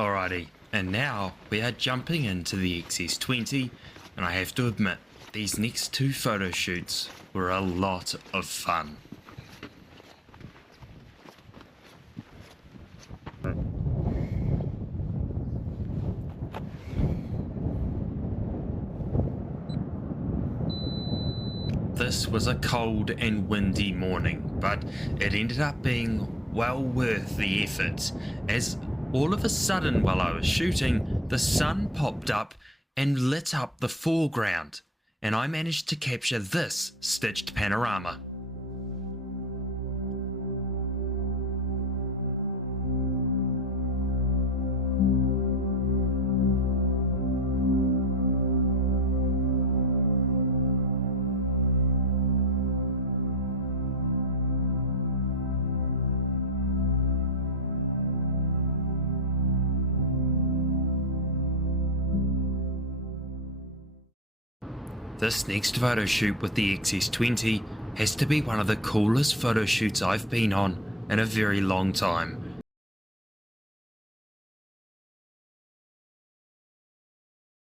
Alrighty, and now we are jumping into the XS20, and I have to admit, these next two photo shoots were a lot of fun. This was a cold and windy morning, but it ended up being well worth the effort, as all of a sudden while I was shooting, the sun popped up and lit up the foreground, and I managed to capture this stitched panorama. This next photo shoot with the XS20 has to be one of the coolest photo shoots I've been on in a very long time.